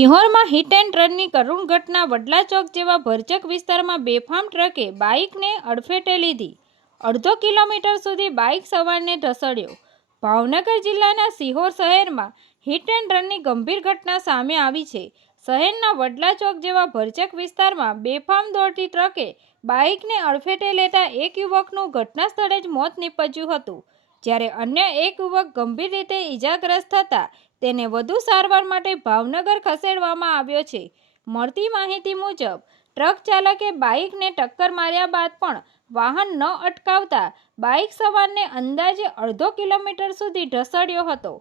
સિહોરમાં hit and રનની કરુણ ઘટના. વડલા ચોક જેવા ભરચક વિસ્તારમાં બેફામ ટ્રકે બાઇકને અડફેટે લીધી. અડધો કિલોમીટર સુધી બાઇક સવારને ઢસડ્યો. ભાવનગર જિલ્લાના સિહોર શહેરમાં હિટ એન્ડ રનની ગંભીર ઘટના સામે આવી છે. શહેરના વડલા ચોક જેવા ભરચક વિસ્તારમાં બેફામ દોડતી ટ્રકે બાઇકને અડફેટે લેતા એક યુવકનું ઘટના સ્થળે જ મોત નીપજ્યું હતું, જ્યારે અન્ય એક યુવક ગંભીર રીતે ઈજાગ્રસ્ત થતા તેને વધુ સારવાર માટે ભાવનગર ખસેડવામાં આવ્યો છે. મળતી માહિતી મુજબ ટ્રક ચાલકે બાઇકને ટક્કર માર્યા બાદ પણ વાહન ન અટકાવતા બાઇક સવારને અંદાજે અડધો કિલોમીટર સુધી ઢસડ્યો હતો.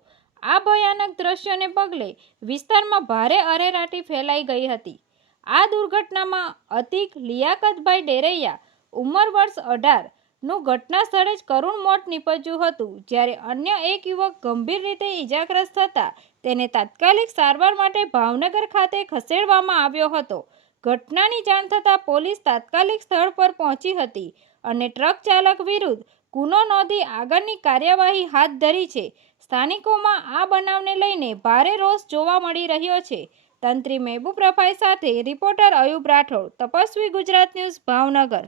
આ ભયાનક દ્રશ્યોને પગલે વિસ્તારમાં ભારે અરેરાટી ફેલાઈ ગઈ હતી. આ દુર્ઘટનામાં અતિક લિયાકતભાઈ ડેરૈયા, ઉંમર વર્ષ 18, નું ઘટના સ્થળે જ કરુણ મોત નીપજ્યું હતું, જ્યારે અન્ય એક યુવક ગંભીર રીતે ઈજાગ્રસ્ત થતા તેને તાત્કાલિક સારવાર માટે ભાવનગર ખાતે ખસેડવામાં આવ્યો હતો. ઘટનાની જાણ થતાં પોલીસ તાત્કાલિક સ્થળ પર પહોંચી હતી અને ટ્રક ચાલક વિરુદ્ધ ગુનો નોંધી આગળની કાર્યવાહી હાથ ધરી છે. સ્થાનિકોમાં આ બનાવને લઈને ભારે રોષ જોવા મળી રહ્યો છે. તંત્રી મહેબૂબ રફાઈ સાથે રિપોર્ટર અયુબ રાઠોડ, તપસ્વી ગુજરાત ન્યૂઝ, ભાવનગર.